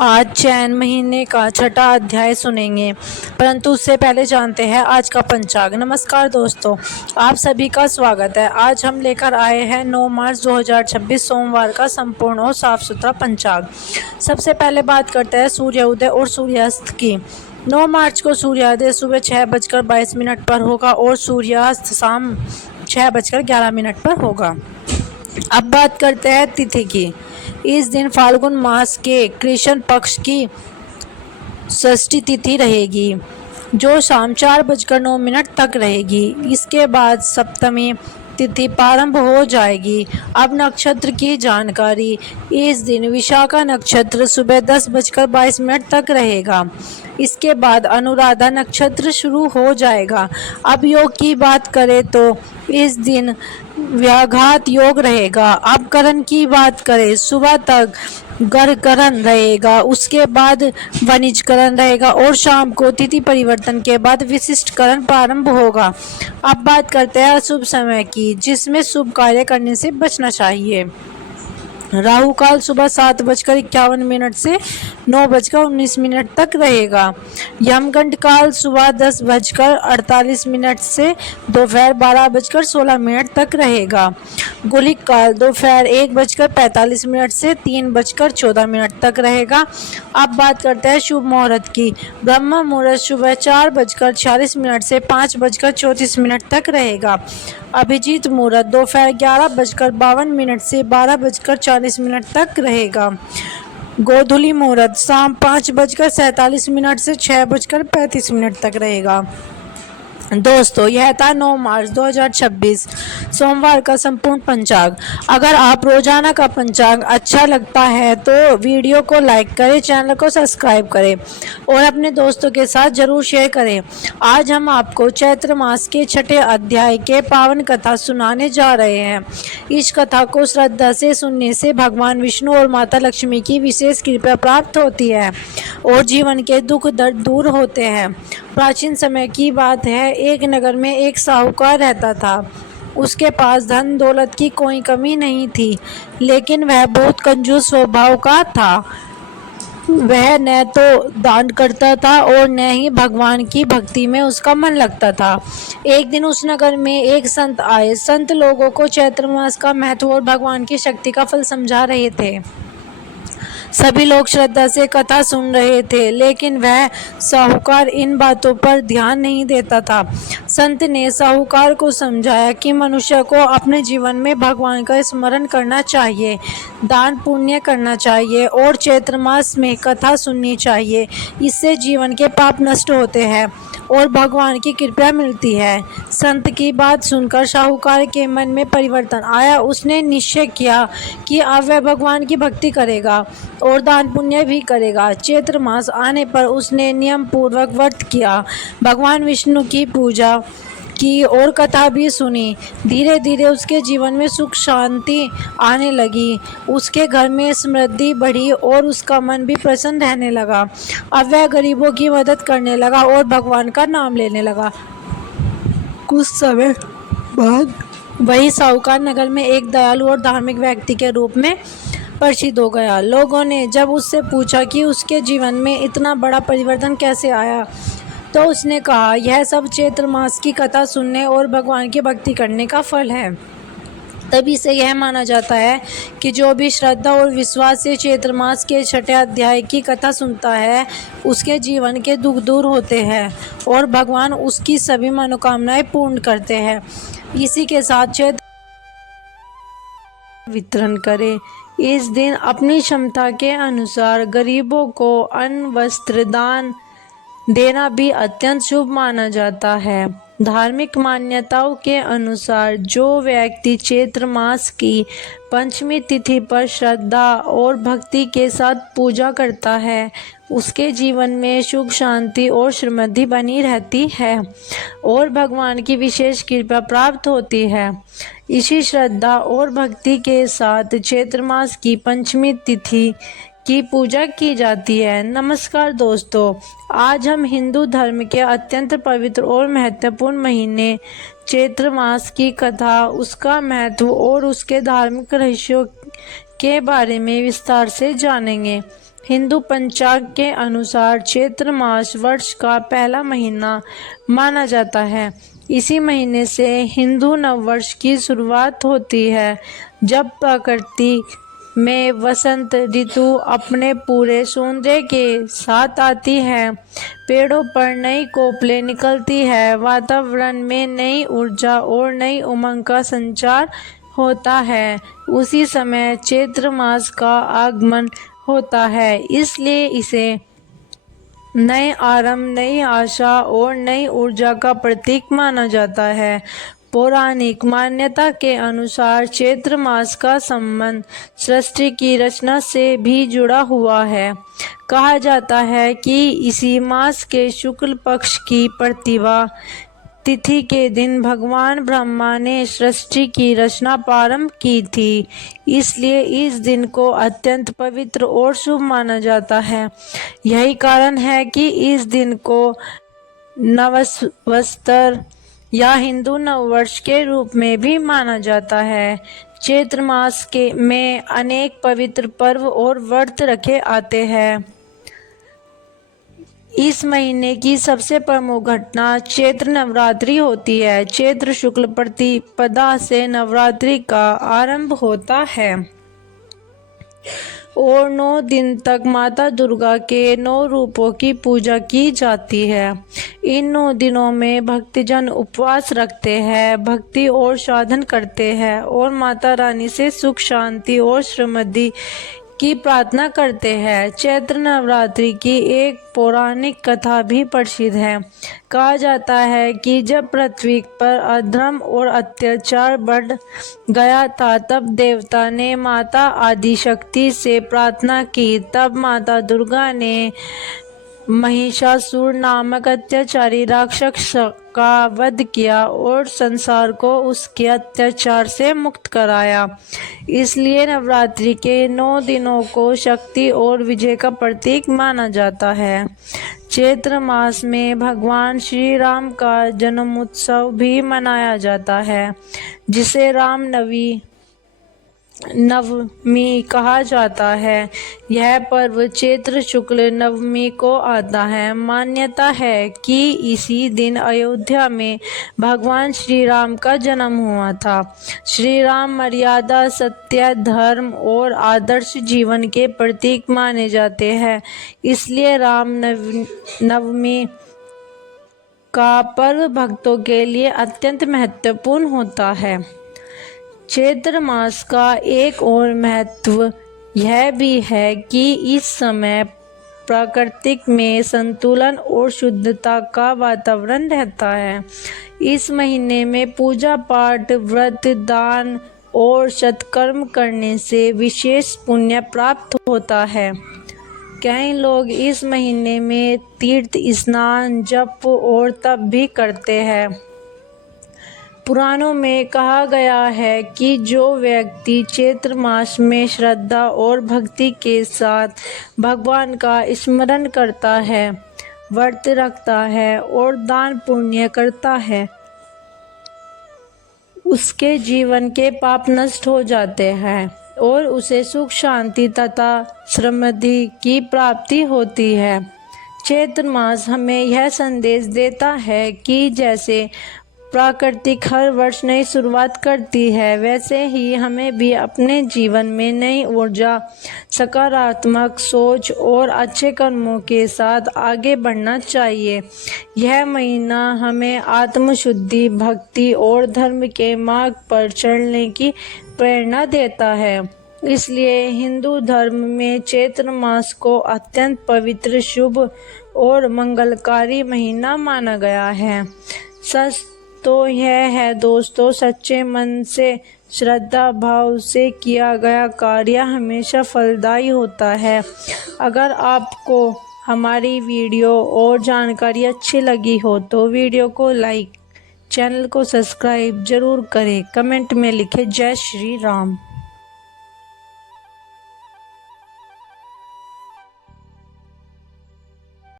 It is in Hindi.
आज चैन महीने का छठा अध्याय सुनेंगे, परंतु उससे पहले जानते हैं आज का पंचांग। नमस्कार दोस्तों, आप सभी का स्वागत है। आज हम लेकर आए हैं 9 मार्च 2026 सोमवार का संपूर्ण और साफ सुथरा पंचांग। सबसे पहले बात करते हैं सूर्योदय और सूर्यास्त की। 9 मार्च को सूर्योदय सुबह 6:22 पर होगा और सूर्यास्त शाम 6:11 पर होगा। अब बात करते हैं तिथि की। इस दिन फाल्गुन मास के कृष्ण पक्ष की षष्ठी तिथि रहेगी, जो शाम 4:09 तक रहेगी। इसके बाद सप्तमी तिथि प्रारंभ हो जाएगी। अब नक्षत्र की जानकारी। इस दिन विशाखा नक्षत्र सुबह 10:22 तक रहेगा। इसके बाद अनुराधा नक्षत्र शुरू हो जाएगा। अब योग की बात करें तो इस दिन व्याघात योग रहेगा। अब करण की बात करें, सुबह तक गर्करण रहेगा, उसके बाद वनिजकरण रहेगा और शाम को तिथि परिवर्तन के बाद विशिष्टकरण प्रारंभ होगा। अब बात करते हैं अशुभ समय की, जिसमें शुभ कार्य करने से बचना चाहिए। राहु काल सुबह 7:51 से 9:19 तक रहेगा। यमगंड काल सुबह 10:48 से दोपहर 12:16 तक रहेगा। गुलिक काल दोपहर 1:45 से 3:14 तक रहेगा। अब बात करते हैं शुभ मुहूर्त की। ब्रह्म मुहूर्त सुबह 4:46 से 5:34 तक रहेगा। अभिजीत मुहूर्त दोपहर 11:52 से 12:40 तक रहेगा। गोधूली मुहूर्त शाम 5:47 से 6:35 तक रहेगा। दोस्तों, यह था 9 मार्च 2026 सोमवार का संपूर्ण पंचांग। अगर आप रोजाना का पंचांग अच्छा लगता है तो वीडियो को लाइक करें, चैनल को सब्सक्राइब करें और अपने दोस्तों के साथ जरूर शेयर करें। आज हम आपको चैत्र मास के छठे अध्याय के पावन कथा सुनाने जा रहे हैं। इस कथा को श्रद्धा से सुनने से भगवान विष्णु और माता लक्ष्मी की विशेष कृपा प्राप्त होती है और जीवन के दुख दर्द दूर होते हैं। प्राचीन समय की बात है, एक नगर में एक साहूकार रहता था। उसके पास धन दौलत की कोई कमी नहीं थी, लेकिन वह बहुत कंजूस स्वभाव का था। वह न तो दान करता था और न ही भगवान की भक्ति में उसका मन लगता था। एक दिन उस नगर में एक संत आए। संत लोगों को चैत्र मास का महत्व और भगवान की शक्ति का फल समझा रहे थे। सभी लोग श्रद्धा से कथा सुन रहे थे, लेकिन वह साहूकार इन बातों पर ध्यान नहीं देता था। संत ने साहूकार को समझाया कि मनुष्य को अपने जीवन में भगवान का स्मरण करना चाहिए, दान पुण्य करना चाहिए और चैत्र मास में कथा सुननी चाहिए। इससे जीवन के पाप नष्ट होते हैं और भगवान की कृपा मिलती है। संत की बात सुनकर साहूकार के मन में परिवर्तन आया। उसने निश्चय किया कि अब वह भगवान की भक्ति करेगा और दान पुण्य भी करेगा। चैत्र मास आने पर उसने नियम पूर्वक व्रत किया, भगवान विष्णु की पूजा की और कथा भी सुनी। धीरे धीरे उसके जीवन में सुख शांति आने लगी। उसके घर में समृद्धि बढ़ी और उसका मन भी प्रसन्न रहने लगा। अब वह गरीबों की मदद करने लगा और भगवान का नाम लेने लगा। कुछ समय बाद वही साहूकार नगर में एक दयालु और धार्मिक व्यक्ति के रूप में प्रसिद्ध हो गया। लोगों ने जब उससे पूछा कि उसके जीवन में इतना बड़ा परिवर्तन कैसे आया, तो उसने कहा, यह सब चैत्र मास की कथा सुनने और भगवान की भक्ति करने का फल है। तभी से यह माना जाता है कि जो भी श्रद्धा और विश्वास से चैत्र मास के छठे अध्याय की कथा सुनता है, उसके जीवन के दुख दूर होते हैं और भगवान उसकी सभी मनोकामनाएं पूर्ण करते हैं। इसी के साथ चैत्र वितरण करें। इस दिन अपनी क्षमता के अनुसार गरीबों को अन्न वस्त्र दान देना भी अत्यंत शुभ माना जाता है। धार्मिक मान्यताओं के अनुसार जो व्यक्ति चैत्र मास की पंचमी तिथि पर श्रद्धा और भक्ति के साथ पूजा करता है, उसके जीवन में सुख शांति और समृद्धि बनी रहती है और भगवान की विशेष कृपा प्राप्त होती है। इसी श्रद्धा और भक्ति के साथ चैत्र मास की पंचमी तिथि की पूजा की जाती है। नमस्कार दोस्तों, आज हम हिंदू धर्म के अत्यंत पवित्र और महत्वपूर्ण महीने चैत्र मास की कथा, उसका महत्व और उसके धार्मिक रहस्यों के बारे में विस्तार से जानेंगे। हिंदू पंचांग के अनुसार चैत्र मास वर्ष का पहला महीना माना जाता है। इसी महीने से हिंदू नववर्ष की शुरुआत होती है, जब प्रकृति में वसंत ऋतु अपने पूरे सौंदर्य के साथ आती है। पेड़ों पर नई कोपलें निकलती है, वातावरण में नई ऊर्जा और नई उमंग का संचार होता है। उसी समय चैत्र मास का आगमन होता है, इसलिए इसे नए आरंभ, नई आशा और नई ऊर्जा का प्रतीक माना जाता है। पौराणिक मान्यता के अनुसार चैत्र मास का संबंध सृष्टि की रचना से भी जुड़ा हुआ है। कहा जाता है कि इसी मास के शुक्ल पक्ष की प्रतिभा तिथि के दिन भगवान ब्रह्मा ने सृष्टि की रचना प्रारंभ की थी, इसलिए इस दिन को अत्यंत पवित्र और शुभ माना जाता है। यही कारण है कि इस दिन को नववत्सर या हिंदू नववर्ष के रूप में भी माना जाता है। चैत्र मास में अनेक पवित्र पर्व और व्रत रखे आते हैं। इस महीने की सबसे प्रमुख घटना चैत्र नवरात्रि होती है। चैत्र शुक्ल प्रतिपदा से नवरात्रि का आरंभ होता है और 9 दिन तक माता दुर्गा के 9 रूपों की पूजा की जाती है। इन 9 दिनों में भक्तजन उपवास रखते हैं, भक्ति और साधन करते हैं और माता रानी से सुख, शांति और समृद्धि की प्रार्थना करते हैं। चैत्र नवरात्रि की एक पौराणिक कथा भी प्रसिद्ध है। कहा जाता है कि जब पृथ्वी पर अधर्म और अत्याचार बढ़ गया था, तब देवता ने माता आदिशक्ति से प्रार्थना की। तब माता दुर्गा ने महिषासुर नामक अत्याचारी राक्षस का वध किया और संसार को उसके अत्याचार से मुक्त कराया। इसलिए नवरात्रि के 9 दिनों को शक्ति और विजय का प्रतीक माना जाता है। चैत्र मास में भगवान श्री राम का जन्मोत्सव भी मनाया जाता है, जिसे नवमी कहा जाता है। यह पर्व चैत्र शुक्ल नवमी को आता है। मान्यता है कि इसी दिन अयोध्या में भगवान श्री राम का जन्म हुआ था। श्री राम मर्यादा, सत्य, धर्म और आदर्श जीवन के प्रतीक माने जाते हैं, इसलिए राम नवमी का पर्व भक्तों के लिए अत्यंत महत्वपूर्ण होता है। चैत्र मास का एक और महत्व यह भी है कि इस समय प्रकृति में संतुलन और शुद्धता का वातावरण रहता है। इस महीने में पूजा पाठ, व्रत, दान और सत्कर्म करने से विशेष पुण्य प्राप्त होता है। कई लोग इस महीने में तीर्थ स्नान, जप और तप भी करते हैं। पुराणों में कहा गया है कि जो व्यक्ति चैत्र मास में श्रद्धा और भक्ति के साथ भगवान का स्मरण करता है, व्रत रखता है और दान पुण्य करता है, उसके जीवन के पाप नष्ट हो जाते हैं और उसे सुख, शांति तथा समृद्धि की प्राप्ति होती है। चैत्र मास हमें यह संदेश देता है कि जैसे प्रकृति हर वर्ष नई शुरुआत करती है, वैसे ही हमें भी अपने जीवन में नई ऊर्जा, सकारात्मक सोच और अच्छे कर्मों के साथ आगे बढ़ना चाहिए। यह महीना हमें आत्मशुद्धि, भक्ति और धर्म के मार्ग पर चलने की प्रेरणा देता है। इसलिए हिंदू धर्म में चैत्र मास को अत्यंत पवित्र, शुभ और मंगलकारी महीना माना गया है। सच तो यह है दोस्तों, सच्चे मन से, श्रद्धा भाव से किया गया कार्य हमेशा फलदायी होता है। अगर आपको हमारी वीडियो और जानकारी अच्छी लगी हो तो वीडियो को लाइक, चैनल को सब्सक्राइब जरूर करें। कमेंट में लिखें जय श्री राम।